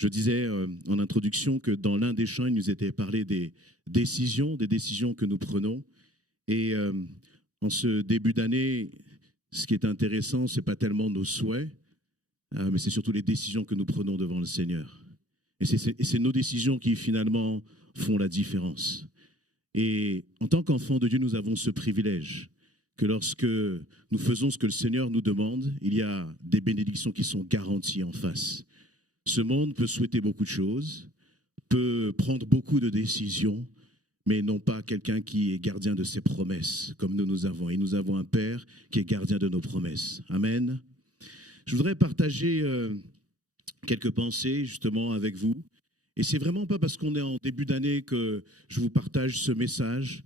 Je disais en introduction que dans l'un des chants, il nous était parlé des décisions que nous prenons. Et en ce début d'année, ce qui est intéressant, ce n'est pas tellement nos souhaits, mais c'est surtout les décisions que nous prenons devant le Seigneur. Et c'est nos décisions qui finalement font la différence. Et en tant qu'enfants de Dieu, nous avons ce privilège que lorsque nous faisons ce que le Seigneur nous demande, il y a des bénédictions qui sont garanties en face. Ce monde peut souhaiter beaucoup de choses, peut prendre beaucoup de décisions, mais non pas quelqu'un qui est gardien de ses promesses, comme nous avons. Et nous avons un Père qui est gardien de nos promesses. Amen. Je voudrais partager quelques pensées justement avec vous. Et c'est vraiment pas parce qu'on est en début d'année que je vous partage ce message,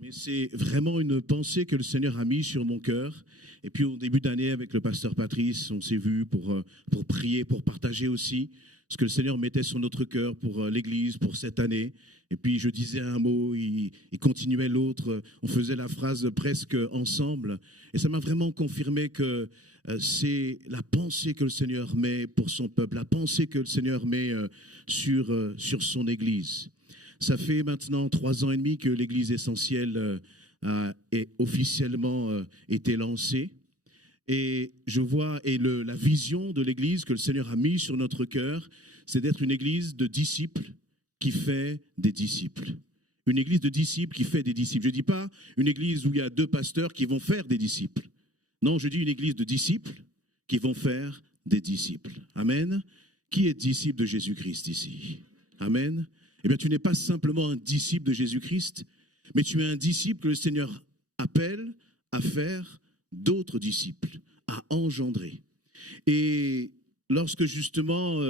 mais c'est vraiment une pensée que le Seigneur a mise sur mon cœur. Et puis au début d'année, avec le pasteur Patrice, on s'est vu pour prier, pour partager aussi ce que le Seigneur mettait sur notre cœur pour l'Église, pour cette année. Et puis je disais un mot, il continuait l'autre, on faisait la phrase presque ensemble. Et ça m'a vraiment confirmé que c'est la pensée que le Seigneur met pour son peuple, la pensée que le Seigneur met sur son Église. Ça fait maintenant 3 ans et demi que l'Église essentielle a officiellement été lancée. Et je vois, la vision de l'Église que le Seigneur a mise sur notre cœur, c'est d'être une Église de disciples qui fait des disciples. Une Église de disciples qui fait des disciples. Je ne dis pas une Église où il y a 2 pasteurs qui vont faire des disciples. Non, je dis une Église de disciples qui vont faire des disciples. Amen. Qui est disciple de Jésus-Christ ici? Amen. Eh bien, tu n'es pas simplement un disciple de Jésus-Christ, mais tu es un disciple que le Seigneur appelle à faire d'autres disciples, à engendrer. Et lorsque justement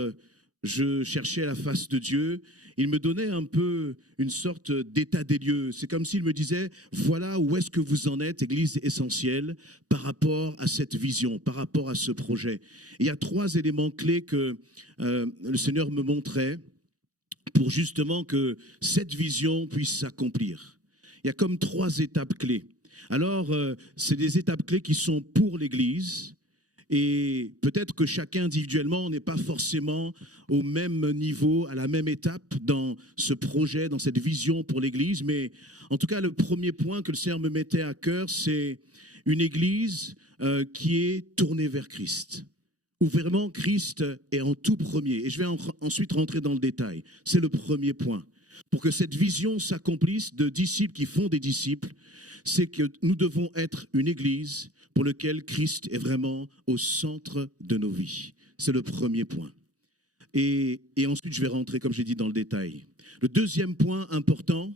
je cherchais la face de Dieu, il me donnait un peu une sorte d'état des lieux. C'est comme s'il me disait, voilà où est-ce que vous en êtes, Église essentielle, par rapport à cette vision, par rapport à ce projet. Et il y a 3 éléments clés que le Seigneur me montrait pour justement que cette vision puisse s'accomplir. Il y a comme 3 étapes clés. Alors, c'est des étapes clés qui sont pour l'Église. Et peut-être que chacun individuellement n'est pas forcément au même niveau, à la même étape dans ce projet, dans cette vision pour l'Église. Mais en tout cas, le premier point que le Seigneur me mettait à cœur, c'est une Église qui est tournée vers Christ, où vraiment Christ est en tout premier. Et je vais ensuite rentrer dans le détail. C'est le premier point. Pour que cette vision s'accomplisse de disciples qui font des disciples, c'est que nous devons être une Église pour laquelle Christ est vraiment au centre de nos vies. C'est le premier point. Et ensuite, je vais rentrer, comme j'ai dit, dans le détail. Le deuxième point important,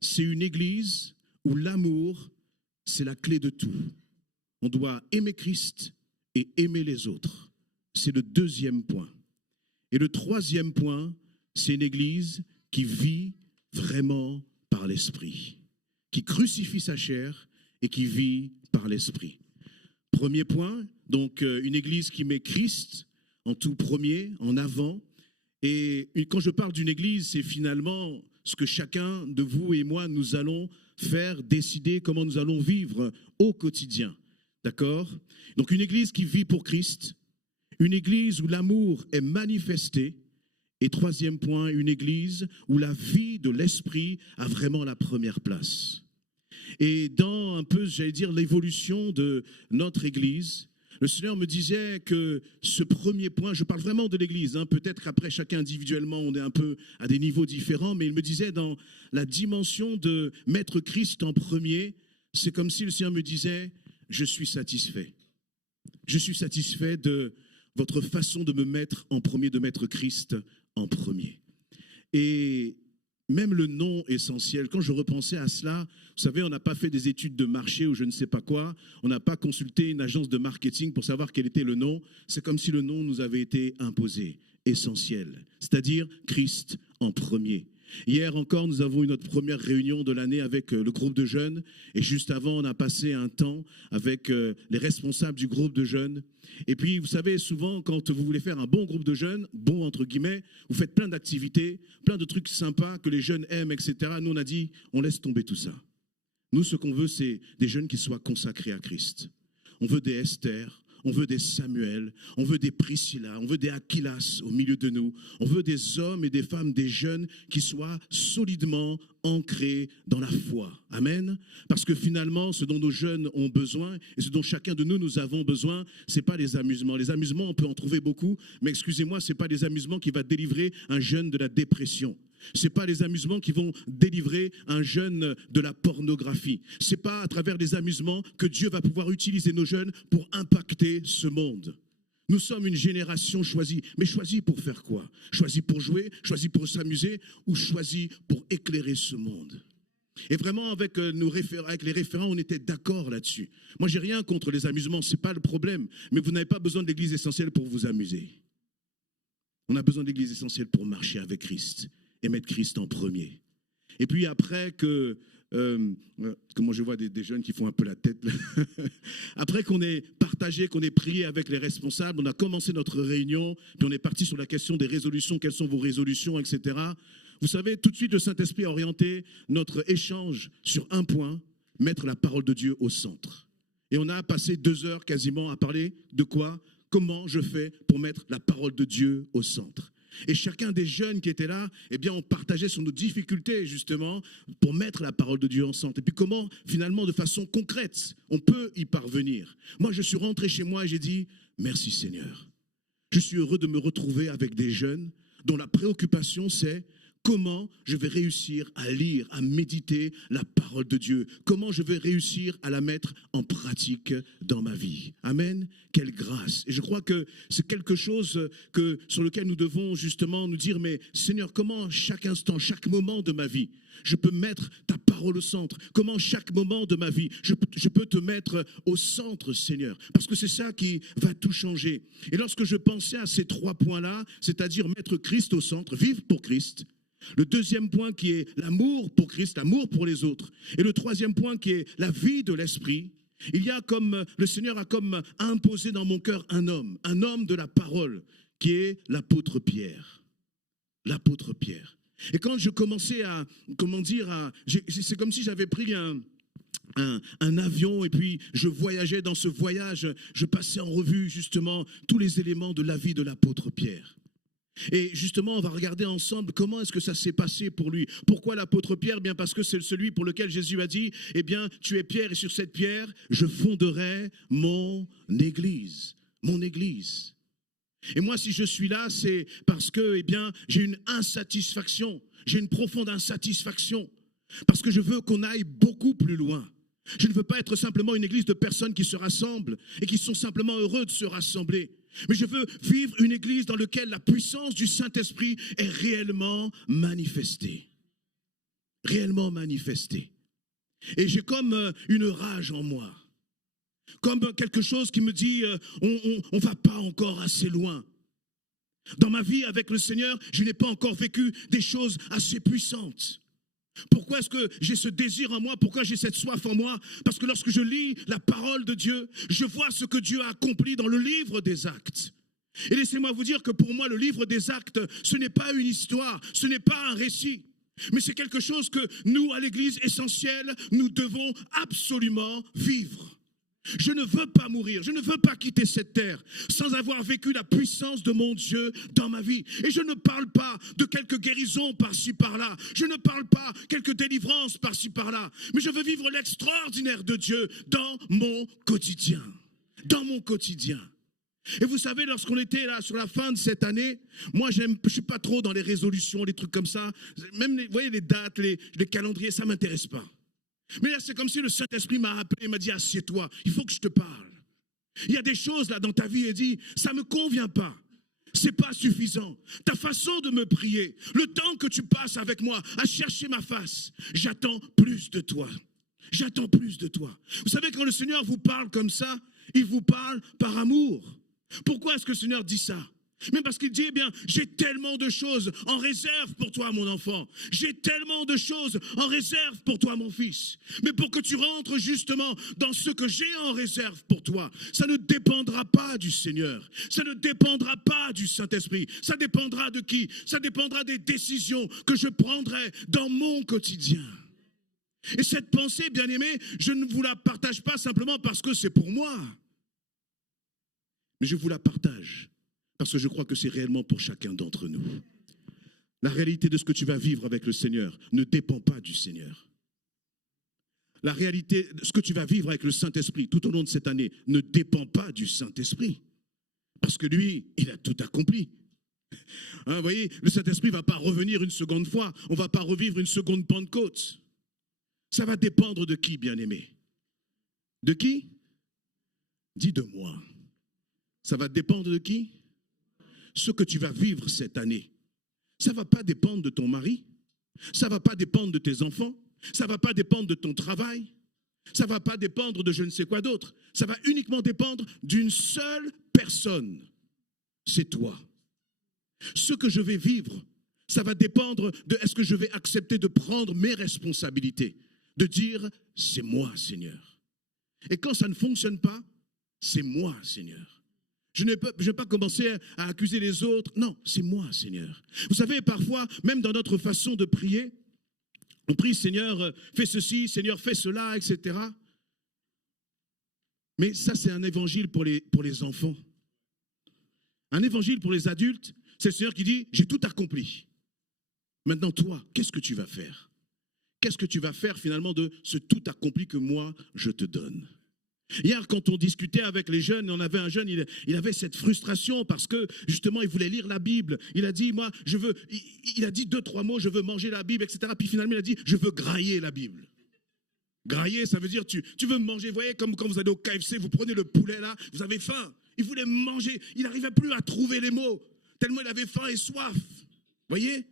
c'est une Église où l'amour, c'est la clé de tout. On doit aimer Christ et aimer les autres. C'est le deuxième point. Et le troisième point, c'est une Église qui vit vraiment par l'Esprit, qui crucifie sa chair et qui vit par l'Esprit. Premier point, donc une Église qui met Christ en tout premier, en avant. Et quand je parle d'une Église, c'est finalement ce que chacun de vous et moi, nous allons faire, décider comment nous allons vivre au quotidien. D'accord? Donc une Église qui vit pour Christ, une Église où l'amour est manifesté. Et troisième point, une Église où la vie de l'Esprit a vraiment la première place. Et dans un peu, j'allais dire, l'évolution de notre Église, le Seigneur me disait que ce premier point, je parle vraiment de l'Église, peut-être qu'après chacun individuellement, on est un peu à des niveaux différents, mais il me disait dans la dimension de mettre Christ en premier, c'est comme si le Seigneur me disait, je suis satisfait. Je suis satisfait de votre façon de me mettre en premier, de mettre Christ en premier. Et même le nom essentiel, quand je repensais à cela, vous savez, on n'a pas fait des études de marché ou je ne sais pas quoi, on n'a pas consulté une agence de marketing pour savoir quel était le nom, c'est comme si le nom nous avait été imposé, essentiel, c'est-à-dire Christ en premier. Hier encore, nous avons eu notre première réunion de l'année avec le groupe de jeunes et juste avant, on a passé un temps avec les responsables du groupe de jeunes. Et puis, vous savez, souvent, quand vous voulez faire un bon groupe de jeunes, bon entre guillemets, vous faites plein d'activités, plein de trucs sympas que les jeunes aiment, etc. Nous, on a dit, on laisse tomber tout ça. Nous, ce qu'on veut, c'est des jeunes qui soient consacrés à Christ. On veut des Esther, on veut des Samuel, on veut des Priscilla, on veut des Aquilas au milieu de nous. On veut des hommes et des femmes, des jeunes qui soient solidement ancrés dans la foi. Amen. Parce que finalement, ce dont nos jeunes ont besoin et ce dont chacun de nous avons besoin, ce n'est pas les amusements. Les amusements, on peut en trouver beaucoup, mais excusez-moi, ce n'est pas les amusements qui vont délivrer un jeune de la dépression. Ce n'est pas les amusements qui vont délivrer un jeune de la pornographie. Ce n'est pas à travers les amusements que Dieu va pouvoir utiliser nos jeunes pour impacter ce monde. Nous sommes une génération choisie. Mais choisie pour faire quoi? Choisie pour jouer, choisie pour s'amuser ou choisie pour éclairer ce monde? Et vraiment, avec les référents, on était d'accord là-dessus. Moi, j'ai rien contre les amusements, ce n'est pas le problème. Mais vous n'avez pas besoin de l'église essentielle pour vous amuser. On a besoin de l'église essentielle pour marcher avec Christ et mettre Christ en premier. Et puis après que, comment je vois des jeunes qui font un peu la tête, là. Après qu'on ait partagé, qu'on ait prié avec les responsables, on a commencé notre réunion, puis on est parti sur la question des résolutions, quelles sont vos résolutions, etc. Vous savez, tout de suite, le Saint-Esprit a orienté notre échange sur un point, mettre la parole de Dieu au centre. Et on a passé 2 heures quasiment à parler de quoi? Comment je fais pour mettre la parole de Dieu au centre? Et chacun des jeunes qui étaient là, eh bien, on partageait sur nos difficultés, justement, pour mettre la parole de Dieu en centre. Et puis comment, finalement, de façon concrète, on peut y parvenir. Moi, je suis rentré chez moi et j'ai dit, merci Seigneur. Je suis heureux de me retrouver avec des jeunes dont la préoccupation, c'est comment je vais réussir à lire, à méditer la parole de Dieu. Comment je vais réussir à la mettre en pratique dans ma vie. Amen. Quelle grâce. Et je crois que c'est quelque chose sur lequel nous devons justement nous dire, mais Seigneur, comment chaque instant, chaque moment de ma vie, je peux mettre ta parole au centre? Comment chaque moment de ma vie, je peux te mettre au centre, Seigneur? Parce que c'est ça qui va tout changer. Et lorsque je pensais à ces 3 points-là, c'est-à-dire mettre Christ au centre, vivre pour Christ, le 2e point qui est l'amour pour Christ, l'amour pour les autres. Et le 3e point qui est la vie de l'esprit. Il y a comme, le Seigneur a comme imposé dans mon cœur un homme de la parole, qui est l'apôtre Pierre. L'apôtre Pierre. Et quand je commençais à, c'est comme si j'avais pris un avion et puis je voyageais dans ce voyage, je passais en revue justement tous les éléments de la vie de l'apôtre Pierre. Et justement, on va regarder ensemble comment est-ce que ça s'est passé pour lui. Pourquoi l'apôtre Pierre? Bien parce que c'est celui pour lequel Jésus a dit, eh bien, tu es Pierre et sur cette pierre, je fonderai mon église. Mon église. Et moi, si je suis là, c'est parce que, eh bien, j'ai une insatisfaction. J'ai une profonde insatisfaction. Parce que je veux qu'on aille beaucoup plus loin. Je ne veux pas être simplement une église de personnes qui se rassemblent et qui sont simplement heureux de se rassembler. Mais je veux vivre une église dans laquelle la puissance du Saint-Esprit est réellement manifestée. Réellement manifestée. Et j'ai comme une rage en moi. Comme quelque chose qui me dit, on ne va pas encore assez loin. Dans ma vie avec le Seigneur, je n'ai pas encore vécu des choses assez puissantes. Pourquoi est-ce que j'ai ce désir en moi? Pourquoi j'ai cette soif en moi? Parce que lorsque je lis la parole de Dieu, je vois ce que Dieu a accompli dans le livre des Actes. Et laissez-moi vous dire que pour moi, le livre des Actes, ce n'est pas une histoire, ce n'est pas un récit. Mais c'est quelque chose que nous, à l'Église essentielle, nous devons absolument vivre. Je ne veux pas mourir, je ne veux pas quitter cette terre sans avoir vécu la puissance de mon Dieu dans ma vie. Et je ne parle pas de quelques guérisons par-ci par-là, je ne parle pas quelques délivrances par-ci par-là, mais je veux vivre l'extraordinaire de Dieu dans mon quotidien. Dans mon quotidien. Et vous savez, lorsqu'on était là sur la fin de cette année, moi je ne suis pas trop dans les résolutions, les trucs comme ça, même vous voyez les dates, les calendriers, ça ne m'intéresse pas. Mais là, c'est comme si le Saint-Esprit m'a appelé et m'a dit, assieds-toi, il faut que je te parle. Il y a des choses là dans ta vie et dit, ça ne me convient pas. C'est pas suffisant. Ta façon de me prier, le temps que tu passes avec moi à chercher ma face, j'attends plus de toi. J'attends plus de toi. Vous savez, quand le Seigneur vous parle comme ça, il vous parle par amour. Pourquoi est-ce que le Seigneur dit ça? Mais parce qu'il dit, eh bien, j'ai tellement de choses en réserve pour toi, mon enfant. J'ai tellement de choses en réserve pour toi, mon fils. Mais pour que tu rentres justement dans ce que j'ai en réserve pour toi, ça ne dépendra pas du Seigneur. Ça ne dépendra pas du Saint-Esprit. Ça dépendra de qui? Ça dépendra des décisions que je prendrai dans mon quotidien. Et cette pensée, bien-aimée, je ne vous la partage pas simplement parce que c'est pour moi. mais je vous la partage parce que je crois que c'est réellement pour chacun d'entre nous. La réalité de ce que tu vas vivre avec le Seigneur ne dépend pas du Seigneur. La réalité de ce que tu vas vivre avec le Saint-Esprit tout au long de cette année ne dépend pas du Saint-Esprit. Parce que lui, il a tout accompli. Hein, vous voyez, le Saint-Esprit ne va pas revenir une seconde fois. On ne va pas revivre une seconde Pentecôte. Ça va dépendre de qui, bien-aimé? De qui? Dis de moi. Ça va dépendre de qui? Ce que tu vas vivre cette année. Ça ne va pas dépendre de ton mari. Ça ne va pas dépendre de tes enfants. Ça ne va pas dépendre de ton travail. Ça ne va pas dépendre de je ne sais quoi d'autre. Ça va uniquement dépendre d'une seule personne. C'est toi. Ce que je vais vivre, ça va dépendre de est-ce que je vais accepter de prendre mes responsabilités. De dire, c'est moi, Seigneur. Et quand ça ne fonctionne pas, c'est moi, Seigneur. Je ne vais pas commencer à accuser les autres. Non, c'est moi, Seigneur. Vous savez, parfois, même dans notre façon de prier, on prie, Seigneur, fais ceci, Seigneur, fais cela, etc. Mais ça, c'est un évangile pour les enfants. Un évangile pour les adultes, c'est le Seigneur qui dit, j'ai tout accompli. Maintenant, toi, qu'est-ce que tu vas faire? Qu'est-ce que tu vas faire finalement de ce tout accompli que moi, je te donne? Hier, quand on discutait avec les jeunes, on avait un jeune, il avait cette frustration parce que, justement, il voulait lire la Bible. Il a dit, moi, il a dit 2-3 mots, je veux manger la Bible, etc. Puis finalement, il a dit, je veux grailler la Bible. Grailler, ça veut dire, tu veux manger, vous voyez, comme quand vous allez au KFC, vous prenez le poulet là, vous avez faim. Il voulait manger, il n'arrivait plus à trouver les mots, tellement il avait faim et soif. Vous voyez?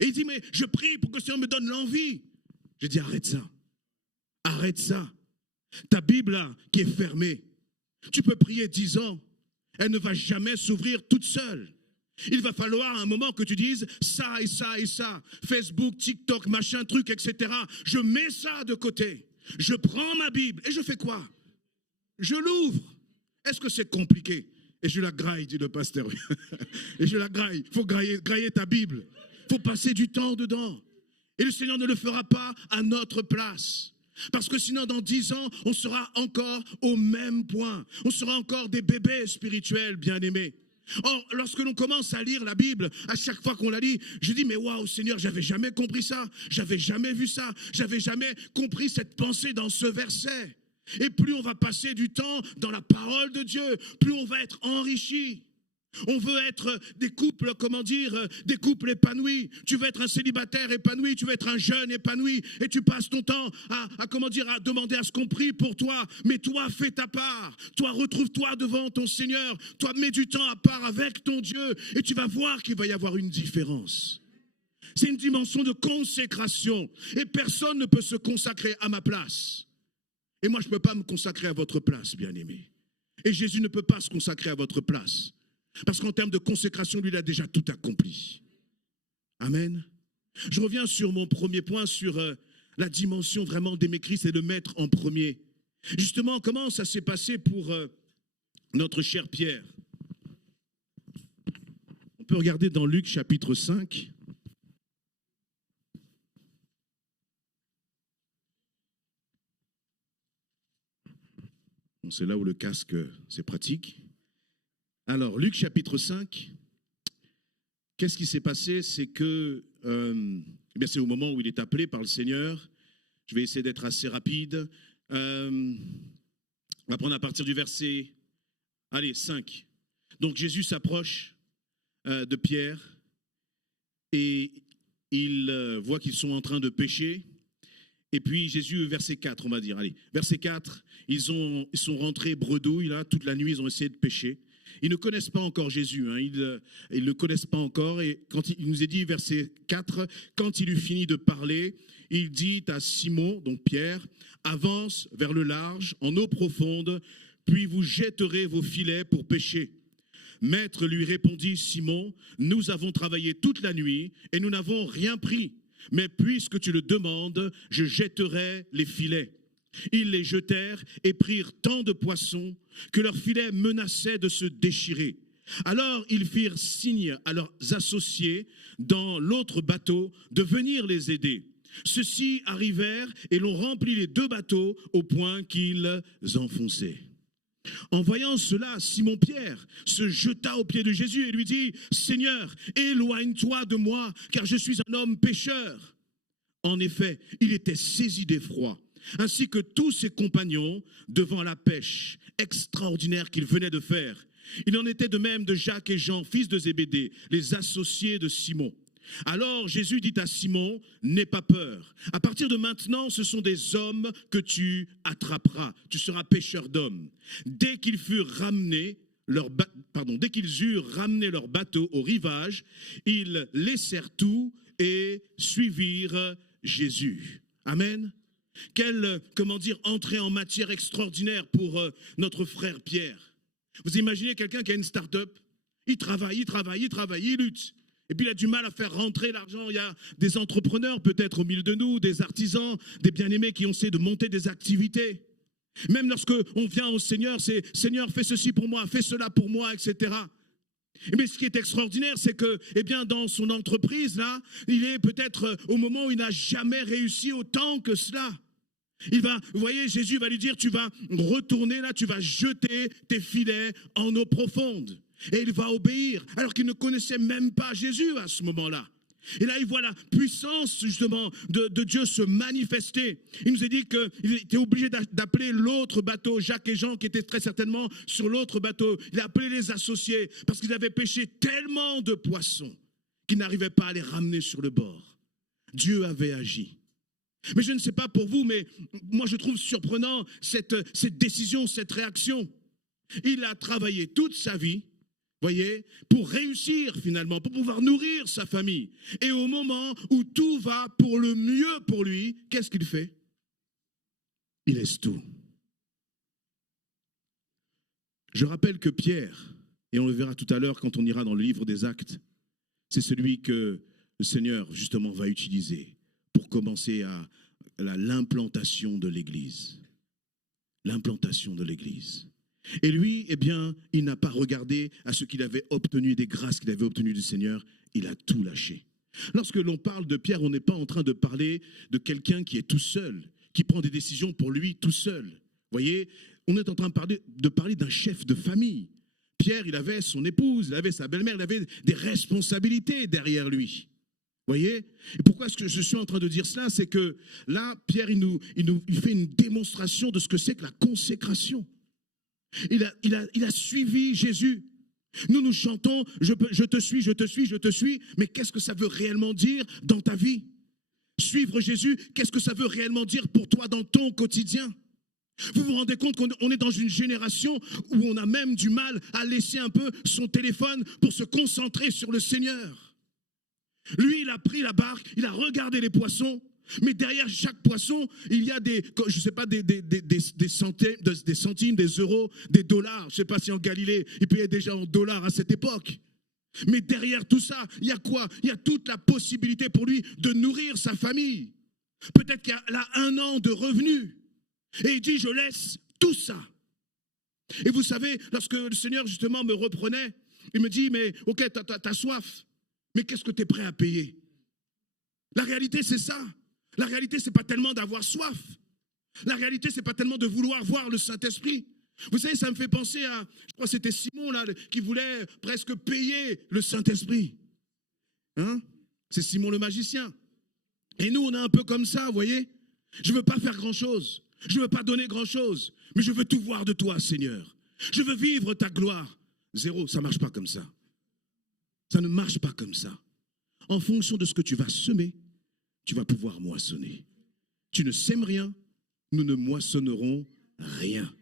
Et il dit, mais je prie pour que le Seigneur me donne l'envie. J'ai dit, arrête ça. Arrête ça. Ta Bible là, qui est fermée, tu peux prier 10 ans, elle ne va jamais s'ouvrir toute seule. Il va falloir à un moment que tu dises ça et ça et ça, Facebook, TikTok, machin, truc, etc. Je mets ça de côté. Je prends ma Bible et je fais quoi? Je l'ouvre. Est-ce que c'est compliqué? Et je la graille, dit le pasteur. Et je la graille. Il faut grailler ta Bible. Il faut passer du temps dedans. Et le Seigneur ne le fera pas à notre place. Parce que sinon, dans 10 ans, on sera encore au même point. On sera encore des bébés spirituels, bien-aimés. Or, lorsque l'on commence à lire la Bible, à chaque fois qu'on la lit, je dis, mais waouh, Seigneur, j'avais jamais compris ça. J'avais jamais vu ça. J'avais jamais compris cette pensée dans ce verset. Et plus on va passer du temps dans la parole de Dieu, plus on va être enrichi. On veut être des couples, des couples épanouis. Tu veux être un célibataire épanoui, tu veux être un jeune épanoui, et tu passes ton temps à demander à ce qu'on prie pour toi. Mais toi, fais ta part. Toi, retrouve-toi devant ton Seigneur. Toi, mets du temps à part avec ton Dieu, et tu vas voir qu'il va y avoir une différence. C'est une dimension de consécration, et personne ne peut se consacrer à ma place. Et moi, je ne peux pas me consacrer à votre place, bien-aimé. Et Jésus ne peut pas se consacrer à votre place. Parce qu'en termes de consécration, lui, il a déjà tout accompli. Amen. Je reviens sur mon premier point, sur la dimension vraiment d'aimer Christ et de mettre en premier. Justement, comment ça s'est passé pour notre cher Pierre? On peut regarder dans Luc chapitre 5. Bon, c'est là où le casque, c'est pratique. Alors, Luc chapitre 5, qu'est-ce qui s'est passé? C'est que, c'est au moment où il est appelé par le Seigneur. Je vais essayer d'être assez rapide. On va prendre à partir du verset 5. Donc, Jésus s'approche de Pierre et il voit qu'ils sont en train de pécher. Et puis, Jésus, verset 4, on va dire. Allez, verset 4, ils sont rentrés bredouilles, là, toute la nuit, ils ont essayé de pécher. Ils ne connaissent pas encore Jésus, hein. Ils ne le connaissent pas encore. Et quand il nous est dit, verset 4, quand il eut fini de parler, il dit à Simon, donc Pierre, avance vers le large, en eau profonde, puis vous jetterez vos filets pour pêcher. Maître, lui répondit Simon, nous avons travaillé toute la nuit et nous n'avons rien pris. Mais puisque tu le demandes, je jetterai les filets. Ils les jetèrent et prirent tant de poissons que leurs filets menaçaient de se déchirer. Alors ils firent signe à leurs associés dans l'autre bateau de venir les aider. Ceux-ci arrivèrent et l'ont rempli les 2 bateaux au point qu'ils enfonçaient. En voyant cela, Simon-Pierre se jeta aux pieds de Jésus et lui dit, « Seigneur, éloigne-toi de moi, car je suis un homme pécheur. » En effet, il était saisi d'effroi, ainsi que tous ses compagnons, devant la pêche extraordinaire qu'il venait de faire. Il en était de même de Jacques et Jean, fils de Zébédée, les associés de Simon. Alors Jésus dit à Simon, « N'aie pas peur. À partir de maintenant, ce sont des hommes que tu attraperas. Tu seras pêcheur d'hommes. » Dès qu'ils eurent ramené leur bateau au rivage, ils laissèrent tout et suivirent Jésus. Amen. Quelle, entrée en matière extraordinaire pour notre frère Pierre. Vous imaginez quelqu'un qui a une start-up, il travaille, il lutte. Et puis il a du mal à faire rentrer l'argent. Il y a des entrepreneurs peut-être au milieu de nous, des artisans, des bien-aimés qui ont essayé de monter des activités. Même lorsque on vient au Seigneur, c'est « Seigneur, fais ceci pour moi, fais cela pour moi », etc. Mais ce qui est extraordinaire, c'est que dans son entreprise, là, il est peut-être au moment où il n'a jamais réussi autant que cela. Vous voyez, Jésus va lui dire, tu vas retourner là, tu vas jeter tes filets en eau profonde. Et il va obéir, alors qu'il ne connaissait même pas Jésus à ce moment-là. Et là, il voit la puissance, justement, de Dieu se manifester. Il nous a dit qu'il était obligé d'appeler l'autre bateau, Jacques et Jean, qui étaient très certainement sur l'autre bateau. Il a appelé les associés, parce qu'ils avaient pêché tellement de poissons qu'ils n'arrivaient pas à les ramener sur le bord. Dieu avait agi. Mais je ne sais pas pour vous, mais moi je trouve surprenant cette décision, cette réaction. Il a travaillé toute sa vie, voyez, pour réussir finalement, pour pouvoir nourrir sa famille. Et au moment où tout va pour le mieux pour lui, qu'est-ce qu'il fait? Il laisse tout. Je rappelle que Pierre, et on le verra tout à l'heure quand on ira dans le livre des Actes, c'est celui que le Seigneur justement va utiliser pour commencer à l'implantation de l'Église. L'implantation de l'Église. Et lui, il n'a pas regardé à ce qu'il avait obtenu, des grâces qu'il avait obtenues du Seigneur, il a tout lâché. Lorsque l'on parle de Pierre, on n'est pas en train de parler de quelqu'un qui est tout seul, qui prend des décisions pour lui tout seul. Vous voyez, on est en train de parler d'un chef de famille. Pierre, il avait son épouse, il avait sa belle-mère, il avait des responsabilités derrière lui. Vous voyez? Et pourquoi est-ce que je suis en train de dire cela? C'est que là, Pierre, il fait une démonstration de ce que c'est que la consécration. Il a suivi Jésus. Nous chantons, je te suis, je te suis, je te suis. Mais qu'est-ce que ça veut réellement dire dans ta vie? Suivre Jésus, qu'est-ce que ça veut réellement dire pour toi dans ton quotidien? Vous vous rendez compte qu'on est dans une génération où on a même du mal à laisser un peu son téléphone pour se concentrer sur le Seigneur. Lui, il a pris la barque, il a regardé les poissons, mais derrière chaque poisson, il y a des centimes, des euros, des dollars. Je ne sais pas si en Galilée, il payait déjà en dollars à cette époque. Mais derrière tout ça, il y a quoi? Il y a toute la possibilité pour lui de nourrir sa famille. Peut-être qu'il a 1 an de revenus. Et il dit, je laisse tout ça. Et vous savez, lorsque le Seigneur justement me reprenait, il me dit, mais ok, t'as soif, mais qu'est-ce que tu es prêt à payer? La réalité, c'est ça. La réalité, ce n'est pas tellement d'avoir soif. La réalité, ce n'est pas tellement de vouloir voir le Saint-Esprit. Vous savez, ça me fait penser à, je crois que c'était Simon là, qui voulait presque payer le Saint-Esprit. Hein? C'est Simon le magicien. Et nous, on est un peu comme ça, vous voyez? Je ne veux pas faire grand-chose. Je ne veux pas donner grand-chose. Mais je veux tout voir de toi, Seigneur. Je veux vivre ta gloire. Zéro, ça ne marche pas comme ça. Ça ne marche pas comme ça. En fonction de ce que tu vas semer, tu vas pouvoir moissonner. Tu ne sèmes rien, nous ne moissonnerons rien.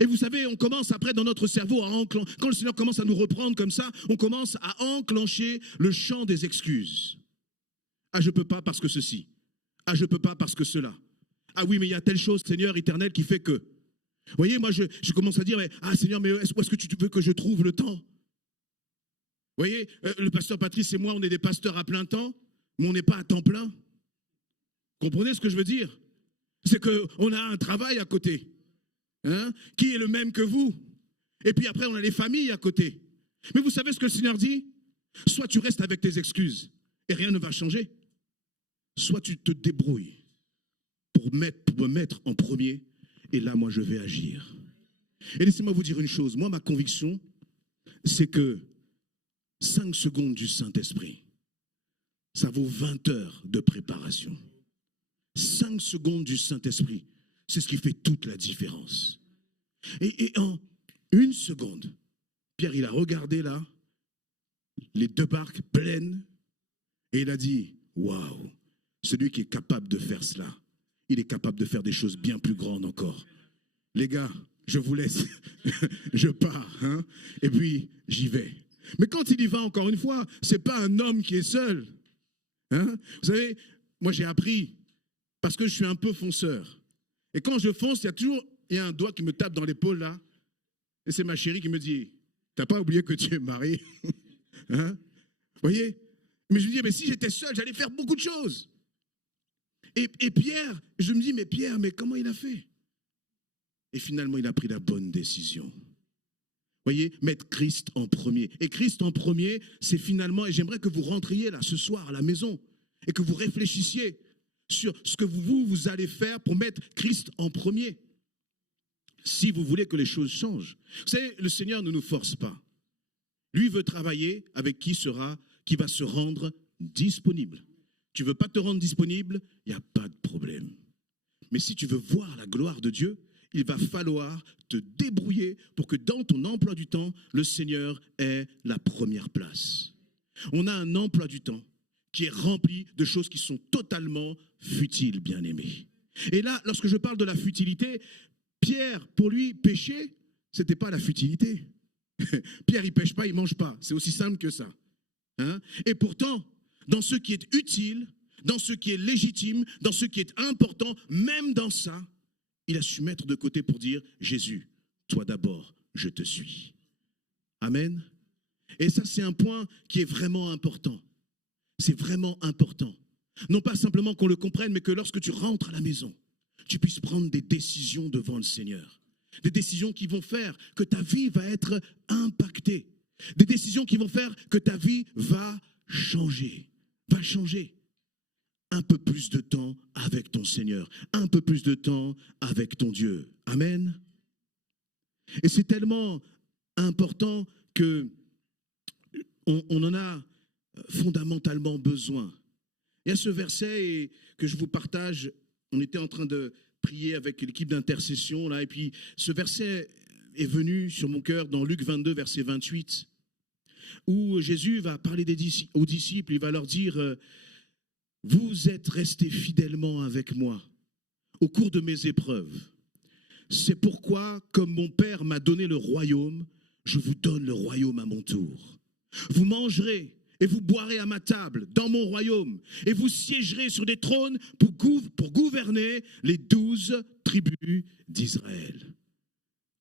Et vous savez, on commence après dans notre cerveau quand le Seigneur commence à nous reprendre comme ça, on commence à enclencher le chant des excuses. Ah, je ne peux pas parce que ceci. Ah, je ne peux pas parce que cela. Ah oui, mais il y a telle chose, Seigneur éternel, qui fait que. Vous voyez, moi, je commence à dire, ah Seigneur, mais où est-ce que tu veux que je trouve le temps? Vous voyez, le pasteur Patrice et moi, on est des pasteurs à plein temps, mais on n'est pas à temps plein. Comprenez ce que je veux dire? C'est qu'on a un travail à côté, hein, qui est le même que vous. Et puis après, on a les familles à côté. Mais vous savez ce que le Seigneur dit? Soit tu restes avec tes excuses et rien ne va changer, soit tu te débrouilles pour me mettre en premier, et là, moi, je vais agir. Et laissez-moi vous dire une chose. Moi, ma conviction, c'est que 5 secondes du Saint-Esprit, ça vaut 20 heures de préparation. 5 secondes du Saint-Esprit, c'est ce qui fait toute la différence. Et en 1 seconde, Pierre, il a regardé là, les 2 barques pleines, et il a dit, waouh, celui qui est capable de faire cela, il est capable de faire des choses bien plus grandes encore. Les gars, je vous laisse, je pars, hein, et puis j'y vais. Mais quand il y va, encore une fois, ce n'est pas un homme qui est seul. Hein. Vous savez, moi j'ai appris, parce que je suis un peu fonceur. Et quand je fonce, il y a un doigt qui me tape dans l'épaule là, et c'est ma chérie qui me dit, t'as pas oublié que tu es marié? Hein? Vous voyez? Mais je me dis, mais si j'étais seul, j'allais faire beaucoup de choses. Et Pierre, je me dis, mais Pierre, mais comment il a fait? Et finalement, il a pris la bonne décision. Vous voyez, mettre Christ en premier. Et Christ en premier, c'est finalement, et j'aimerais que vous rentriez là ce soir à la maison, et que vous réfléchissiez sur ce que vous allez faire pour mettre Christ en premier. Si vous voulez que les choses changent. Vous savez, le Seigneur ne nous force pas. Lui veut travailler avec qui va se rendre disponible. Tu ne veux pas te rendre disponible, il n'y a pas de problème. Mais si tu veux voir la gloire de Dieu, il va falloir te débrouiller pour que dans ton emploi du temps, le Seigneur ait la première place. On a un emploi du temps qui est rempli de choses qui sont totalement futiles, bien-aimés. Et là, lorsque je parle de la futilité, Pierre, pour lui, pécher, ce n'était pas la futilité. Pierre, il ne pêche pas, il ne mange pas. C'est aussi simple que ça. Hein? Et pourtant, dans ce qui est utile, dans ce qui est légitime, dans ce qui est important, même dans ça, il a su mettre de côté pour dire, Jésus, toi d'abord, je te suis. Amen. Et ça, c'est un point qui est vraiment important. C'est vraiment important. Non pas simplement qu'on le comprenne, mais que lorsque tu rentres à la maison, tu puisses prendre des décisions devant le Seigneur. Des décisions qui vont faire que ta vie va être impactée. Des décisions qui vont faire que ta vie va changer. Va changer. Un peu plus de temps avec ton Seigneur. Un peu plus de temps avec ton Dieu. Amen. Et c'est tellement important que on en a fondamentalement besoin. Il y a ce verset que je vous partage. On était en train de prier avec l'équipe d'intercession là, et puis ce verset est venu sur mon cœur dans Luc 22, verset 28, où Jésus va parler aux disciples, il va leur dire, vous êtes restés fidèlement avec moi au cours de mes épreuves. C'est pourquoi, comme mon Père m'a donné le royaume, je vous donne le royaume à mon tour. Vous mangerez et vous boirez à ma table dans mon royaume, et vous siégerez sur des trônes pour gouverner les 12 tribus d'Israël.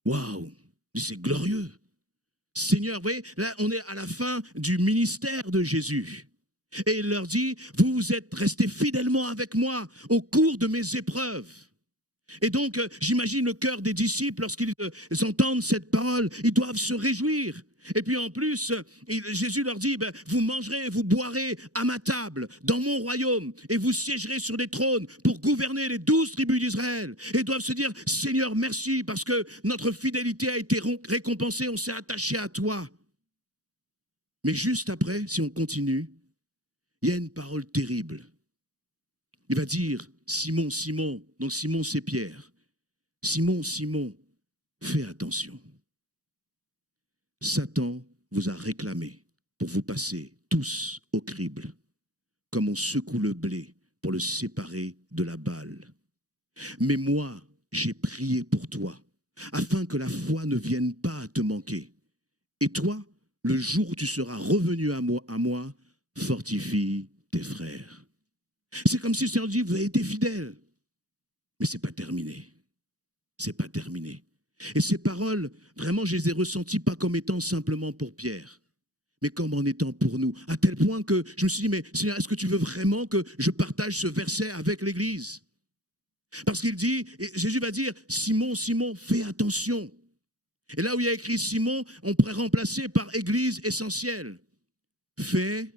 Waouh, c'est glorieux. Seigneur, vous voyez, là on est à la fin du ministère de Jésus. Et il leur dit, vous êtes restés fidèlement avec moi au cours de mes épreuves. Et donc, j'imagine le cœur des disciples, lorsqu'ils entendent cette parole, ils doivent se réjouir. Et puis en plus, Jésus leur dit, vous mangerez et vous boirez à ma table, dans mon royaume, et vous siégerez sur des trônes pour gouverner les 12 tribus d'Israël. Et ils doivent se dire, Seigneur, merci, parce que notre fidélité a été récompensée, on s'est attaché à toi. Mais juste après, si on continue, il y a une parole terrible. Il va dire, Simon, Simon, donc Simon c'est Pierre. Simon, Simon, fais attention. Satan vous a réclamé pour vous passer tous au crible, comme on secoue le blé pour le séparer de la balle. Mais moi, j'ai prié pour toi, afin que la foi ne vienne pas à te manquer. Et toi, le jour où tu seras revenu à moi, fortifie tes frères. C'est comme si le Seigneur dit, vous avez été fidèles. Mais ce n'est pas terminé. Ce n'est pas terminé. Et ces paroles, vraiment, je les ai ressenties pas comme étant simplement pour Pierre, mais comme en étant pour nous. À tel point que je me suis dit, mais Seigneur, est-ce que tu veux vraiment que je partage ce verset avec l'Église? Parce qu'il dit, Jésus va dire, Simon, Simon, fais attention. Et là où il y a écrit Simon, on pourrait remplacer par Église essentielle. Fais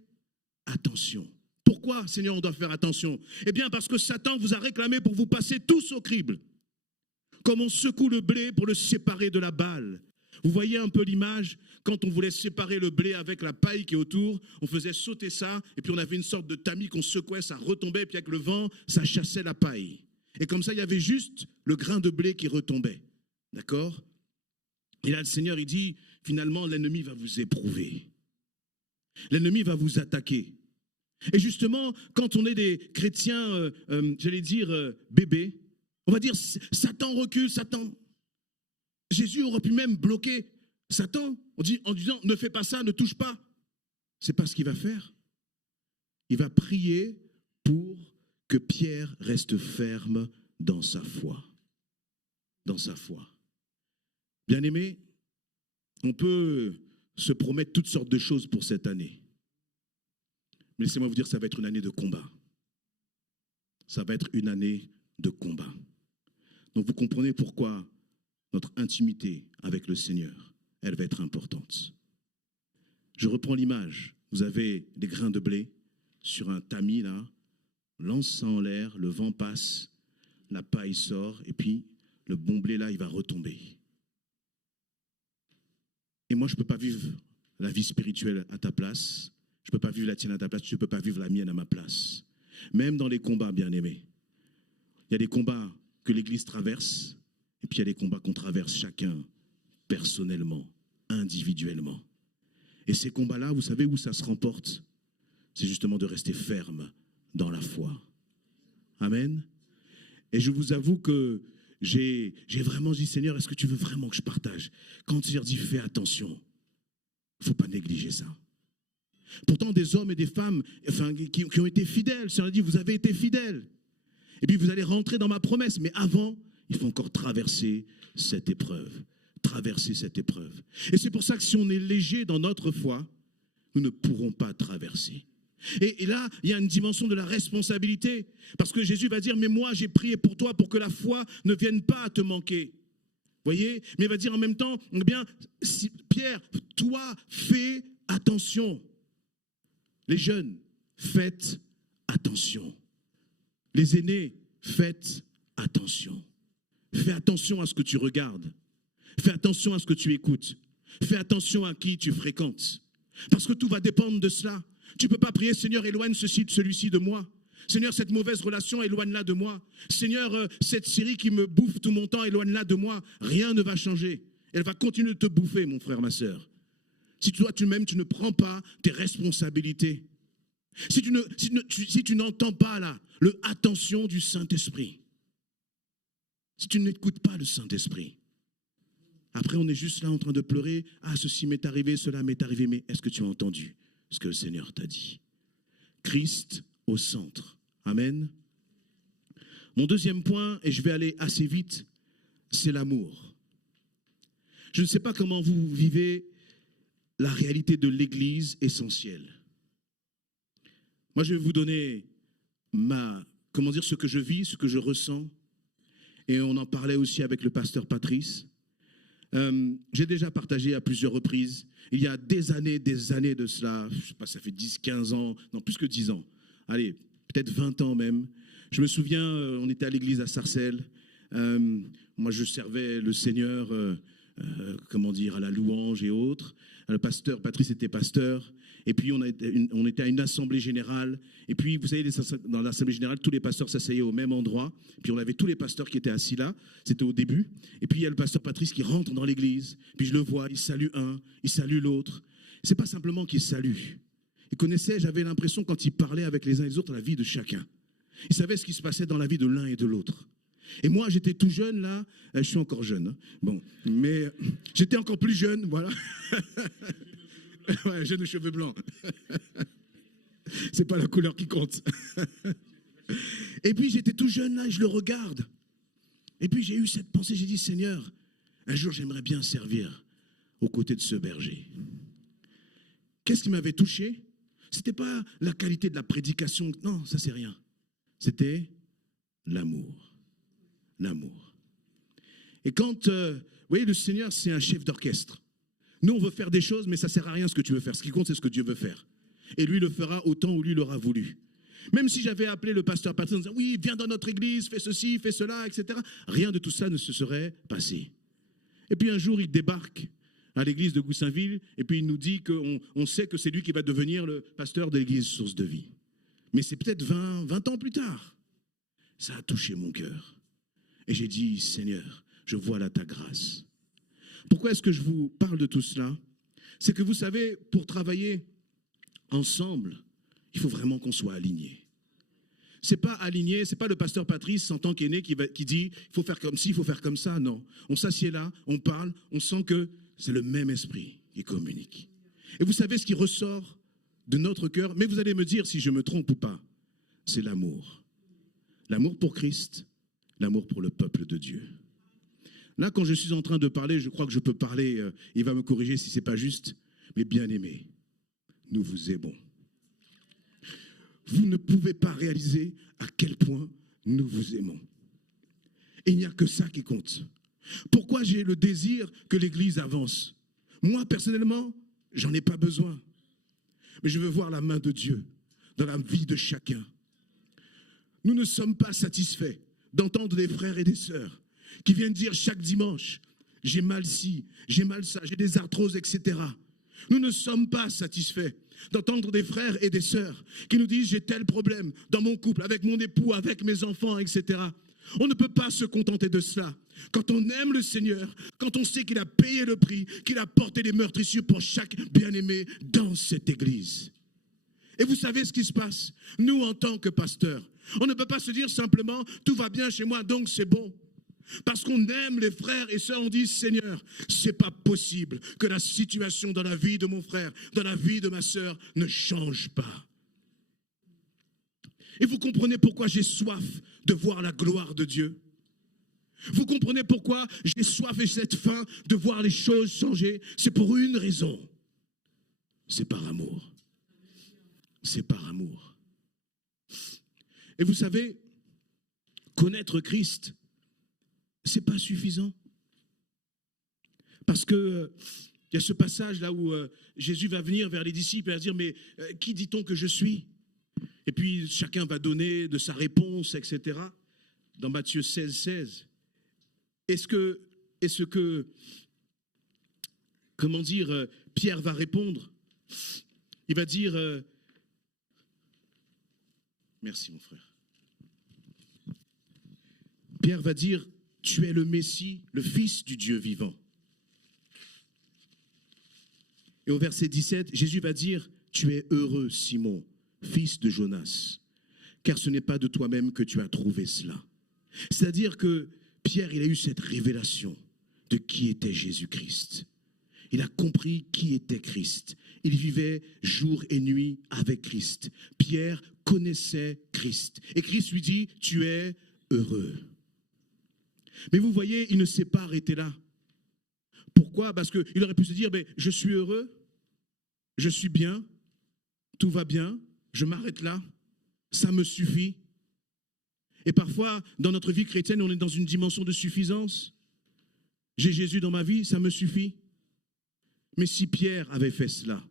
attention. Pourquoi, Seigneur, on doit faire attention? Eh bien, parce que Satan vous a réclamé pour vous passer tous au crible. comme on secoue le blé pour le séparer de la balle. Vous voyez un peu l'image? Quand on voulait séparer le blé avec la paille qui est autour, on faisait sauter ça, et puis on avait une sorte de tamis qu'on secouait, ça retombait, et puis avec le vent, ça chassait la paille. Et comme ça, il y avait juste le grain de blé qui retombait. D'accord? Et là, le Seigneur, il dit, finalement, l'ennemi va vous éprouver. L'ennemi va vous attaquer. Et justement, quand on est des chrétiens, bébés, on va dire, Satan recule, Satan. Jésus aurait pu même bloquer Satan en disant, ne fais pas ça, ne touche pas. C'est pas ce qu'il va faire. Il va prier pour que Pierre reste ferme dans sa foi. Dans sa foi. Bien-aimés, on peut se promettre toutes sortes de choses pour cette année. Mais laissez-moi vous dire, ça va être une année de combat. Ça va être une année de combat. Donc vous comprenez pourquoi notre intimité avec le Seigneur, elle va être importante. Je reprends l'image. Vous avez des grains de blé sur un tamis là, lance ça en l'air, le vent passe, la paille sort, et puis le bon blé là, il va retomber. Et moi, je ne peux pas vivre la vie spirituelle à ta place. Je ne peux pas vivre la tienne à ta place. Tu ne peux pas vivre la mienne à ma place. Même dans les combats, bien-aimés. Il y a des combats que l'Église traverse, et puis il y a des combats qu'on traverse chacun, personnellement, individuellement. Et ces combats-là, vous savez où ça se remporte? C'est justement de rester ferme dans la foi. Amen. Et je vous avoue que j'ai vraiment dit, Seigneur, est-ce que tu veux vraiment que je partage? Quand il dit, fais attention, il ne faut pas négliger ça. Pourtant, des hommes et des femmes qui ont été fidèles, le Seigneur a dit, vous avez été fidèles. Et puis vous allez rentrer dans ma promesse. Mais avant, il faut encore traverser cette épreuve. Traverser cette épreuve. Et c'est pour ça que si on est léger dans notre foi, nous ne pourrons pas traverser. Et là, il y a une dimension de la responsabilité. Parce que Jésus va dire, mais moi, j'ai prié pour toi pour que la foi ne vienne pas à te manquer. Voyez? Mais il va dire en même temps, eh bien, Pierre, toi, fais attention. Les jeunes, faites attention. Les aînés, faites attention. Fais attention à ce que tu regardes. Fais attention à ce que tu écoutes. Fais attention à qui tu fréquentes. Parce que tout va dépendre de cela. Tu ne peux pas prier, Seigneur, éloigne celui-ci de moi. Seigneur, cette mauvaise relation, éloigne-la de moi. Seigneur, cette série qui me bouffe tout mon temps, éloigne-la de moi. Rien ne va changer. Elle va continuer de te bouffer, mon frère, ma sœur. Si toi, tu ne prends pas tes responsabilités. Si tu n'entends pas là, le attention du Saint-Esprit. Si tu n'écoutes pas le Saint-Esprit. Après, on est juste là en train de pleurer. Ah, ceci m'est arrivé, cela m'est arrivé. Mais est-ce que tu as entendu ce que le Seigneur t'a dit? Christ au centre. Amen. Mon deuxième point, et je vais aller assez vite, c'est l'amour. Je ne sais pas comment vous vivez la réalité de l'Église essentielle. Moi, je vais vous donner ce que je vis, ce que je ressens. Et on en parlait aussi avec le pasteur Patrice. J'ai déjà partagé à plusieurs reprises, il y a des années de cela, je ne sais pas, ça fait 10, 15 ans, non plus que 10 ans, allez, peut-être 20 ans même. Je me souviens, on était à l'église à Sarcelles, moi je servais le Seigneur, à la louange et autres. Le pasteur Patrice était pasteur, et puis on était à une assemblée générale, et puis vous savez, dans l'assemblée générale, tous les pasteurs s'asseyaient au même endroit, puis on avait tous les pasteurs qui étaient assis là, c'était au début, et puis il y a le pasteur Patrice qui rentre dans l'église, puis je le vois, il salue un, il salue l'autre. C'est pas simplement qu'il salue, il connaissait, j'avais l'impression quand il parlait avec les uns et les autres, la vie de chacun. Il savait ce qui se passait dans la vie de l'un et de l'autre. Et moi, j'étais tout jeune là, je suis encore jeune, hein. Bon, mais j'étais encore plus jeune, voilà. Ouais, jeune aux cheveux blancs. C'est pas la couleur qui compte. Et puis j'étais tout jeune là et je le regarde. Et puis j'ai eu cette pensée, j'ai dit, Seigneur, un jour j'aimerais bien servir aux côtés de ce berger. Qu'est-ce qui m'avait touché? C'était pas la qualité de la prédication, non, ça c'est rien. C'était l'amour. L'amour. Et quand, vous voyez, le Seigneur c'est un chef d'orchestre. Nous, on veut faire des choses, mais ça ne sert à rien ce que tu veux faire. Ce qui compte, c'est ce que Dieu veut faire. Et lui le fera au temps où lui l'aura voulu. Même si j'avais appelé le pasteur Patrice en disant « Oui, viens dans notre église, fais ceci, fais cela, etc. » Rien de tout ça ne se serait passé. Et puis un jour, il débarque à l'église de Goussainville et puis il nous dit qu'on sait que c'est lui qui va devenir le pasteur de l'église Source de Vie. Mais c'est peut-être 20 ans plus tard. Ça a touché mon cœur. Et j'ai dit « Seigneur, je vois là ta grâce. » Pourquoi est-ce que je vous parle de tout cela? C'est que vous savez, pour travailler ensemble, il faut vraiment qu'on soit alignés. C'est pas aligné, c'est pas le pasteur Patrice en tant qu'aîné qui dit il faut faire comme ci, il faut faire comme ça. Non, on s'assied là, on parle, on sent que c'est le même esprit qui communique. Et vous savez ce qui ressort de notre cœur, mais vous allez me dire si je me trompe ou pas, c'est l'amour. L'amour pour Christ, l'amour pour le peuple de Dieu. Là, quand je suis en train de parler, je crois que je peux parler, il va me corriger si ce n'est pas juste, mais bien aimé, nous vous aimons. Vous ne pouvez pas réaliser à quel point nous vous aimons. Et il n'y a que ça qui compte. Pourquoi j'ai le désir que l'Église avance? Moi, personnellement, j'en ai pas besoin. Mais je veux voir la main de Dieu dans la vie de chacun. Nous ne sommes pas satisfaits d'entendre des frères et des sœurs qui viennent dire chaque dimanche, j'ai mal ci, j'ai mal ça, j'ai des arthroses, etc. Nous ne sommes pas satisfaits d'entendre des frères et des sœurs qui nous disent j'ai tel problème dans mon couple, avec mon époux, avec mes enfants, etc. On ne peut pas se contenter de cela. Quand on aime le Seigneur, quand on sait qu'il a payé le prix, qu'il a porté les meurtrissures pour chaque bien-aimé dans cette église. Et vous savez ce qui se passe? Nous, en tant que pasteurs, on ne peut pas se dire simplement tout va bien chez moi, donc c'est bon. Parce qu'on aime les frères et sœurs, on dit Seigneur, c'est pas possible que la situation dans la vie de mon frère, dans la vie de ma sœur ne change pas. Et vous comprenez pourquoi j'ai soif de voir la gloire de Dieu? Vous comprenez pourquoi j'ai soif et cette faim de voir les choses changer? C'est pour une raison. C'est par amour. C'est par amour. Et vous savez, connaître Christ, c'est pas suffisant. Parce que il y a ce passage là où Jésus va venir vers les disciples et va dire mais qui dit-on que je suis? Et puis chacun va donner de sa réponse, etc. Dans Matthieu 16. Est-ce que comment dire, Pierre va répondre? Il va dire merci mon frère. Pierre va dire tu es le Messie, le Fils du Dieu vivant. Et au verset 17, Jésus va dire, tu es heureux, Simon, fils de Jonas, car ce n'est pas de toi-même que tu as trouvé cela. C'est-à-dire que Pierre, il a eu cette révélation de qui était Jésus-Christ. Il a compris qui était Christ. Il vivait jour et nuit avec Christ. Pierre connaissait Christ. Et Christ lui dit, tu es heureux. Mais vous voyez, il ne s'est pas arrêté là. Pourquoi? Parce qu'il aurait pu se dire, je suis heureux, je suis bien, tout va bien, je m'arrête là, ça me suffit. Et parfois, dans notre vie chrétienne, on est dans une dimension de suffisance. J'ai Jésus dans ma vie, ça me suffit. Mais si Pierre avait fait cela,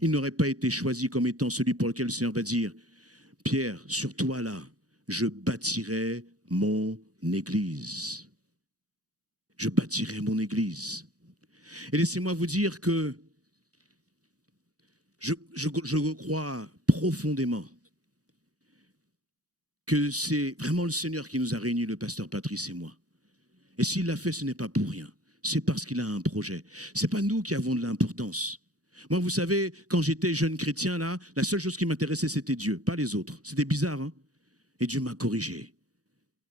il n'aurait pas été choisi comme étant celui pour lequel le Seigneur va dire, Pierre, sur toi là, je bâtirai mon église. Je bâtirai mon église. Et laissez-moi vous dire que je crois profondément que c'est vraiment le Seigneur qui nous a réunis, le pasteur Patrice et moi. Et s'il l'a fait, ce n'est pas pour rien. C'est parce qu'il a un projet. Ce n'est pas nous qui avons de l'importance. Moi, vous savez, quand j'étais jeune chrétien, là, la seule chose qui m'intéressait, c'était Dieu, pas les autres. C'était bizarre, hein? Et Dieu m'a corrigé.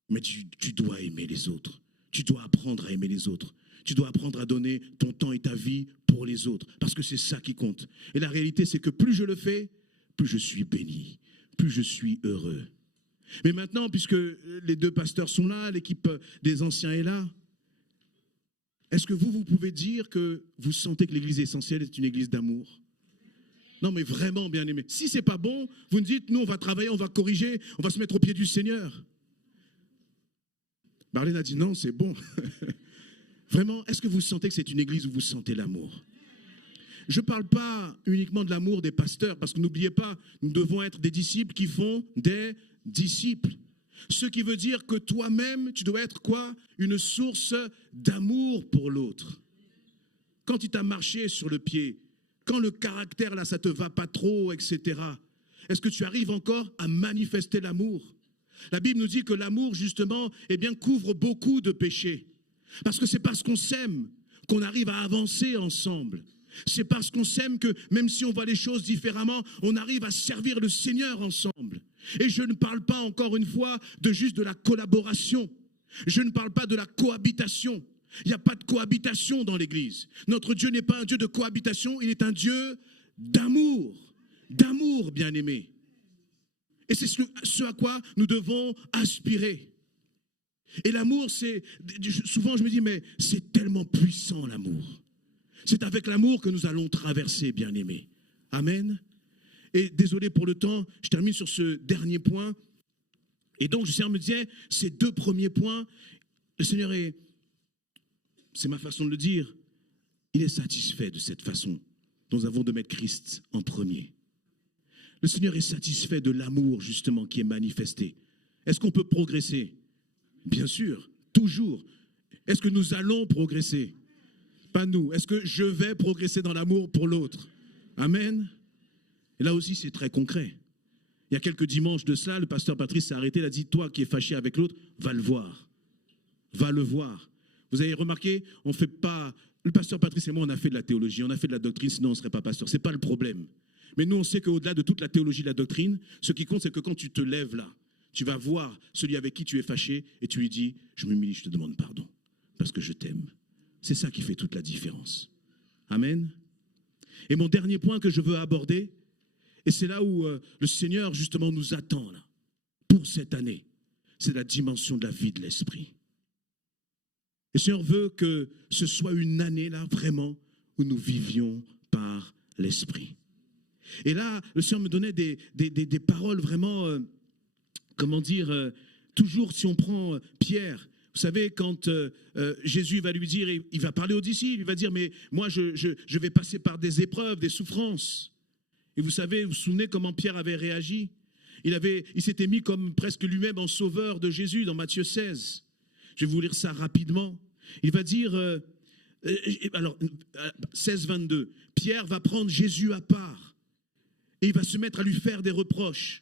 Mais tu dois aimer les autres. Tu dois apprendre à aimer les autres. Tu dois apprendre à donner ton temps et ta vie pour les autres. Parce que c'est ça qui compte. Et la réalité, c'est que plus je le fais, plus je suis béni, plus je suis heureux. Mais maintenant, puisque les deux pasteurs sont là, l'équipe des anciens est là, est-ce que vous pouvez dire que vous sentez que l'église essentielle est une église d'amour? Non, mais vraiment, bien aimé. Si ce n'est pas bon, vous nous dites, nous, on va travailler, on va corriger, on va se mettre au pied du Seigneur. Marlène a dit non, c'est bon. Vraiment, est-ce que vous sentez que c'est une église où vous sentez l'amour? je ne parle pas uniquement de l'amour des pasteurs, parce que n'oubliez pas, nous devons être des disciples qui font des disciples. Ce qui veut dire que toi-même, tu dois être quoi? Une source d'amour pour l'autre. Quand il t'a marché sur le pied, quand le caractère, là, ça ne te va pas trop, etc., est-ce que tu arrives encore à manifester l'amour? La Bible nous dit que l'amour, justement, eh bien, couvre beaucoup de péchés. Parce que c'est parce qu'on s'aime qu'on arrive à avancer ensemble. C'est parce qu'on s'aime que, même si on voit les choses différemment, on arrive à servir le Seigneur ensemble. Et je ne parle pas, encore une fois, de juste de la collaboration. Je ne parle pas de la cohabitation. Il n'y a pas de cohabitation dans l'Église. Notre Dieu n'est pas un Dieu de cohabitation, il est un Dieu d'amour. D'amour, bien-aimé. Et c'est ce à quoi nous devons aspirer. Et l'amour, souvent je me dis, mais c'est tellement puissant l'amour. C'est avec l'amour que nous allons traverser, bien-aimés. Amen. Et désolé pour le temps, je termine sur ce dernier point. Et donc, le Seigneur me disait, ces deux premiers points, le Seigneur c'est ma façon de le dire, il est satisfait de cette façon dont nous avons de mettre Christ en premier. Le Seigneur est satisfait de l'amour, justement, qui est manifesté. Est-ce qu'on peut progresser? Bien sûr, toujours. Est-ce que nous allons progresser? Pas nous. Est-ce que je vais progresser dans l'amour pour l'autre? Amen. Et là aussi, c'est très concret. Il y a quelques dimanches de cela, le pasteur Patrice s'est arrêté, il a dit, toi qui es fâché avec l'autre, va le voir. Va le voir. Vous avez remarqué, on ne fait pas... Le pasteur Patrice et moi, on a fait de la théologie, on a fait de la doctrine, sinon on ne serait pas pasteur. Ce n'est pas le problème. Mais nous, on sait qu'au-delà de toute la théologie et de la doctrine, ce qui compte, c'est que quand tu te lèves là, tu vas voir celui avec qui tu es fâché et tu lui dis, je m'humilie, je te demande pardon, parce que je t'aime. C'est ça qui fait toute la différence. Amen. Et mon dernier point que je veux aborder, et c'est là où le Seigneur justement nous attend là, pour cette année, c'est la dimension de la vie de l'esprit. Le Seigneur veut que ce soit une année là vraiment où nous vivions par l'esprit. Et là, le Seigneur me donnait des paroles vraiment, toujours si on prend Pierre, vous savez, quand Jésus va lui dire, il va parler aux disciples, il va dire, mais moi je vais passer par des épreuves, des souffrances. Et vous savez, vous vous souvenez comment Pierre avait réagi? Il s'était mis comme presque lui-même en sauveur de Jésus dans Matthieu 16. Je vais vous lire ça rapidement. Il va dire, 16, 22, Pierre va prendre Jésus à part et il va se mettre à lui faire des reproches.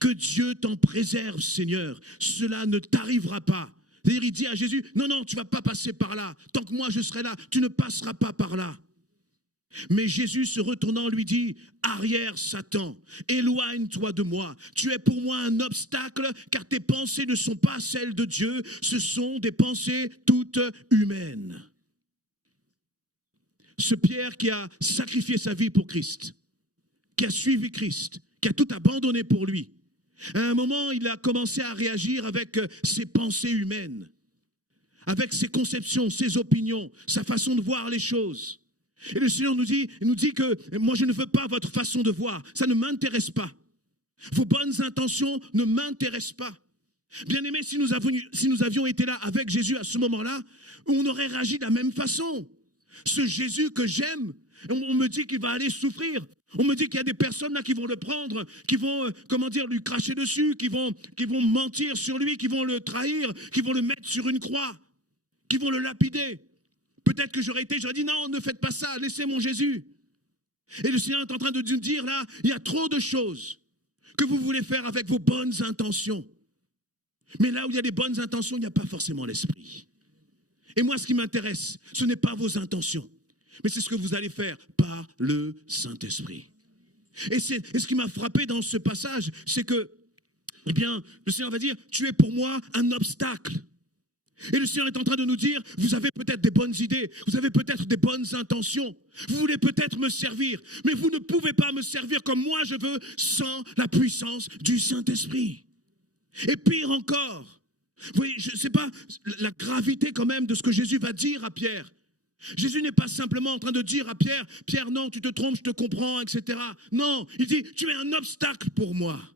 Que Dieu t'en préserve, Seigneur, cela ne t'arrivera pas. C'est-à-dire, il dit à Jésus, non, tu ne vas pas passer par là. Tant que moi je serai là, tu ne passeras pas par là. Mais Jésus, se retournant, lui dit, arrière Satan, éloigne-toi de moi. Tu es pour moi un obstacle, car tes pensées ne sont pas celles de Dieu, ce sont des pensées toutes humaines. Ce Pierre qui a sacrifié sa vie pour Christ, qui a suivi Christ, qui a tout abandonné pour lui, à un moment, il a commencé à réagir avec ses pensées humaines, avec ses conceptions, ses opinions, sa façon de voir les choses. Et le Seigneur nous dit que moi je ne veux pas votre façon de voir, ça ne m'intéresse pas. Vos bonnes intentions ne m'intéressent pas. Bien-aimés, si nous avions été là avec Jésus à ce moment-là, on aurait réagi de la même façon. Ce Jésus que j'aime, on me dit qu'il va aller souffrir. On me dit qu'il y a des personnes là qui vont le prendre, qui vont, lui cracher dessus, qui vont mentir sur lui, qui vont le trahir, qui vont le mettre sur une croix, qui vont le lapider. Peut-être que j'aurais dit non, ne faites pas ça, laissez mon Jésus. Et le Seigneur est en train de nous dire là, il y a trop de choses que vous voulez faire avec vos bonnes intentions. Mais là où il y a des bonnes intentions, il n'y a pas forcément l'esprit. Et moi, ce qui m'intéresse, ce n'est pas vos intentions, mais c'est ce que vous allez faire par le Saint-Esprit. Et ce qui m'a frappé dans ce passage, c'est que, eh bien, le Seigneur va dire, tu es pour moi un obstacle. Et le Seigneur est en train de nous dire, vous avez peut-être des bonnes idées, vous avez peut-être des bonnes intentions, vous voulez peut-être me servir, mais vous ne pouvez pas me servir comme moi je veux sans la puissance du Saint-Esprit. Et pire encore, vous voyez, je ne sais pas la gravité quand même de ce que Jésus va dire à Pierre. Jésus n'est pas simplement en train de dire à Pierre, Pierre non, tu te trompes, je te comprends, etc. Non, il dit, tu es un obstacle pour moi.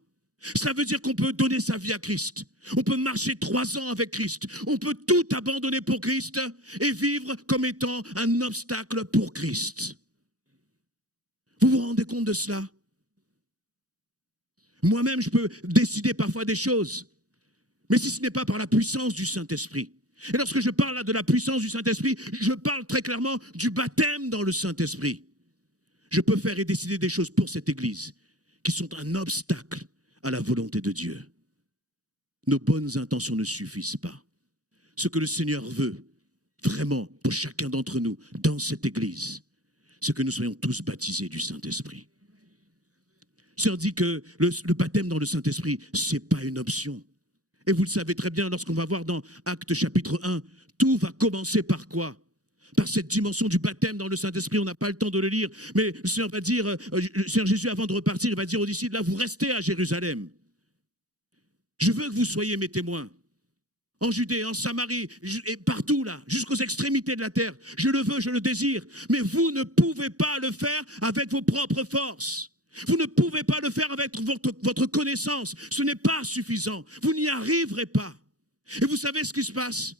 Ça veut dire qu'on peut donner sa vie à Christ. On peut marcher 3 ans avec Christ. On peut tout abandonner pour Christ et vivre comme étant un obstacle pour Christ. Vous vous rendez compte de cela? Moi-même, je peux décider parfois des choses, mais si ce n'est pas par la puissance du Saint-Esprit. Et lorsque je parle là de la puissance du Saint-Esprit, je parle très clairement du baptême dans le Saint-Esprit. Je peux faire et décider des choses pour cette Église qui sont un obstacle à la volonté de Dieu. Nos bonnes intentions ne suffisent pas. Ce que le Seigneur veut, vraiment, pour chacun d'entre nous, dans cette Église, c'est que nous soyons tous baptisés du Saint-Esprit. Le Seigneur dit que le baptême dans le Saint-Esprit, ce n'est pas une option. Et vous le savez très bien, lorsqu'on va voir dans Actes chapitre 1, tout va commencer par quoi? Par cette dimension du baptême dans le Saint-Esprit. On n'a pas le temps de le lire, mais le Seigneur va dire, le Seigneur Jésus, avant de repartir, il va dire aux disciples, là, vous restez à Jérusalem. Je veux que vous soyez mes témoins. En Judée, en Samarie, et partout là, jusqu'aux extrémités de la terre. Je le veux, je le désire. Mais vous ne pouvez pas le faire avec vos propres forces. Vous ne pouvez pas le faire avec votre connaissance. Ce n'est pas suffisant. Vous n'y arriverez pas. Et vous savez ce qui se passe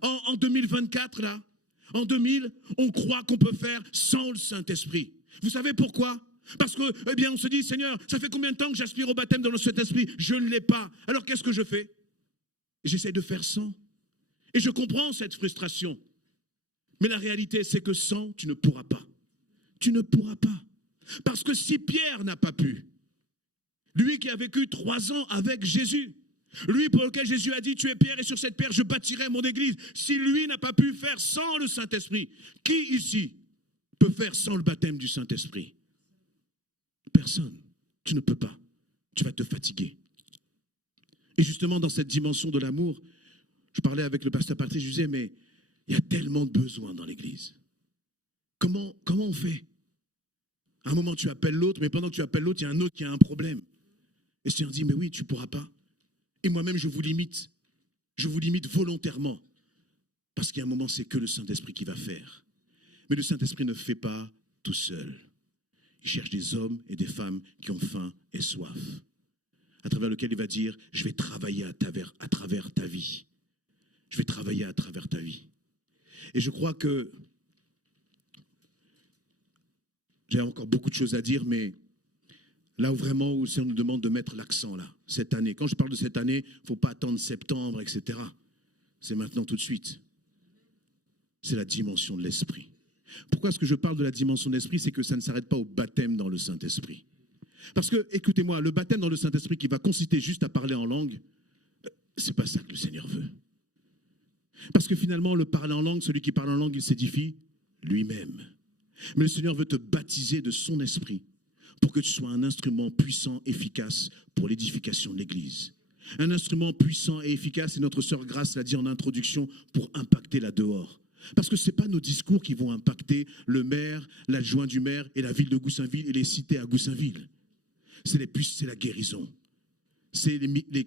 en 2024 là? En 2000, on croit qu'on peut faire sans le Saint-Esprit. Vous savez pourquoi? Parce que, eh bien, on se dit, Seigneur, ça fait combien de temps que j'aspire au baptême dans le Saint-Esprit? Je ne l'ai pas. Alors qu'est-ce que je fais? J'essaie de faire sans. Et je comprends cette frustration. Mais la réalité, c'est que sans, tu ne pourras pas. Tu ne pourras pas. Parce que si Pierre n'a pas pu, lui qui a vécu 3 ans avec Jésus, lui pour lequel Jésus a dit, tu es Pierre et sur cette pierre je bâtirai mon église, si lui n'a pas pu faire sans le Saint-Esprit, qui ici peut faire sans le baptême du Saint-Esprit? Personne. Tu ne peux pas. Tu vas te fatiguer. Et justement, dans cette dimension de l'amour, je parlais avec le pasteur Patrice, je disais, mais il y a tellement de besoins dans l'église. Comment on fait? À un moment, tu appelles l'autre, mais pendant que tu appelles l'autre, il y a un autre qui a un problème. Et le Seigneur dit, mais oui, tu ne pourras pas. Et moi-même, je vous limite. Je vous limite volontairement. Parce qu'il y a un moment, c'est que le Saint-Esprit qui va faire. Mais le Saint-Esprit ne fait pas tout seul. Il cherche des hommes et des femmes qui ont faim et soif. À travers lequel il va dire, je vais travailler à travers ta vie. Je vais travailler à travers ta vie. Et je crois que j'ai encore beaucoup de choses à dire, mais là où vraiment où le Seigneur nous demande de mettre l'accent, là, cette année. Quand je parle de cette année, il ne faut pas attendre septembre, etc. C'est maintenant tout de suite. C'est la dimension de l'esprit. Pourquoi est-ce que je parle de la dimension de l'esprit? C'est que ça ne s'arrête pas au baptême dans le Saint-Esprit. Parce que, écoutez-moi, le baptême dans le Saint-Esprit qui va consister juste à parler en langue, c'est pas ça que le Seigneur veut. Parce que finalement, le parler en langue, celui qui parle en langue, il s'édifie lui-même. Mais le Seigneur veut te baptiser de son esprit pour que tu sois un instrument puissant, efficace pour l'édification de l'Église. Un instrument puissant et efficace, et notre sœur Grace l'a dit en introduction, pour impacter là dehors. Parce que ce n'est pas nos discours qui vont impacter le maire, l'adjoint du maire et la ville de Goussainville et les cités à Goussainville. C'est la guérison. C'est les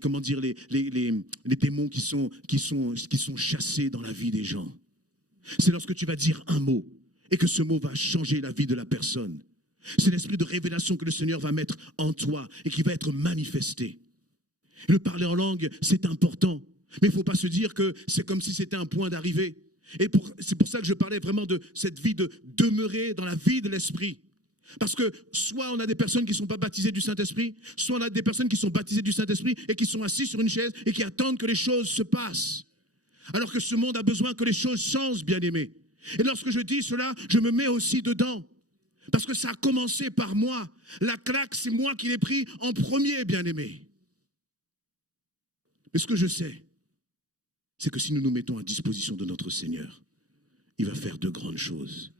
démons qui sont chassés dans la vie des gens. C'est lorsque tu vas dire un mot et que ce mot va changer la vie de la personne. C'est l'esprit de révélation que le Seigneur va mettre en toi et qui va être manifesté. Le parler en langue, c'est important. Mais il ne faut pas se dire que c'est comme si c'était un point d'arrivée. Et c'est pour ça que je parlais vraiment de cette vie de demeurer dans la vie de l'esprit. Parce que soit on a des personnes qui ne sont pas baptisées du Saint-Esprit, soit on a des personnes qui sont baptisées du Saint-Esprit et qui sont assises sur une chaise et qui attendent que les choses se passent. Alors que ce monde a besoin que les choses changent, bien-aimés. Et lorsque je dis cela, je me mets aussi dedans. Parce que ça a commencé par moi. La claque, c'est moi qui l'ai pris en premier, bien-aimés. Mais ce que je sais, c'est que si nous nous mettons à disposition de notre Seigneur, il va faire de grandes choses.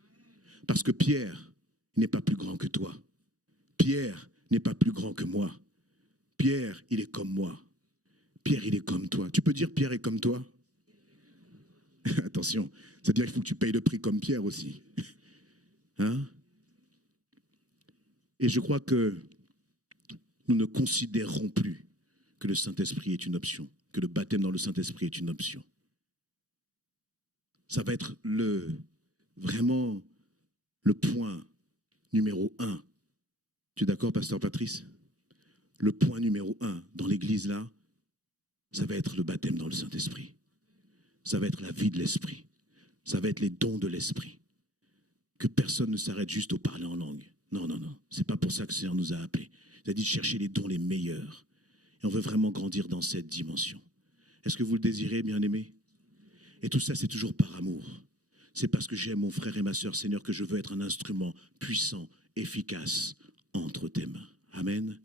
Parce que Pierre n'est pas plus grand que toi. Pierre n'est pas plus grand que moi. Pierre, il est comme moi. Pierre, il est comme toi. Tu peux dire Pierre est comme toi? Attention, c'est-à-dire qu'il faut que tu payes le prix comme Pierre aussi. Hein? Et je crois que nous ne considérons plus que le Saint-Esprit est une option, que le baptême dans le Saint-Esprit est une option. Ça va être vraiment le point numéro 1. Tu es d'accord, pasteur Patrice? Le point numéro 1 dans l'église là, ça va être le baptême dans le Saint-Esprit. Ça va être la vie de l'Esprit. Ça va être les dons de l'Esprit. Que personne ne s'arrête juste au parler en langue. Non, non, non. C'est pas pour ça que le Seigneur nous a appelés. Il a dit de chercher les dons les meilleurs. Et on veut vraiment grandir dans cette dimension. Est-ce que vous le désirez, bien-aimés? Et tout ça, c'est toujours par amour. C'est parce que j'aime mon frère et ma sœur, Seigneur, que je veux être un instrument puissant, efficace entre tes mains. Amen.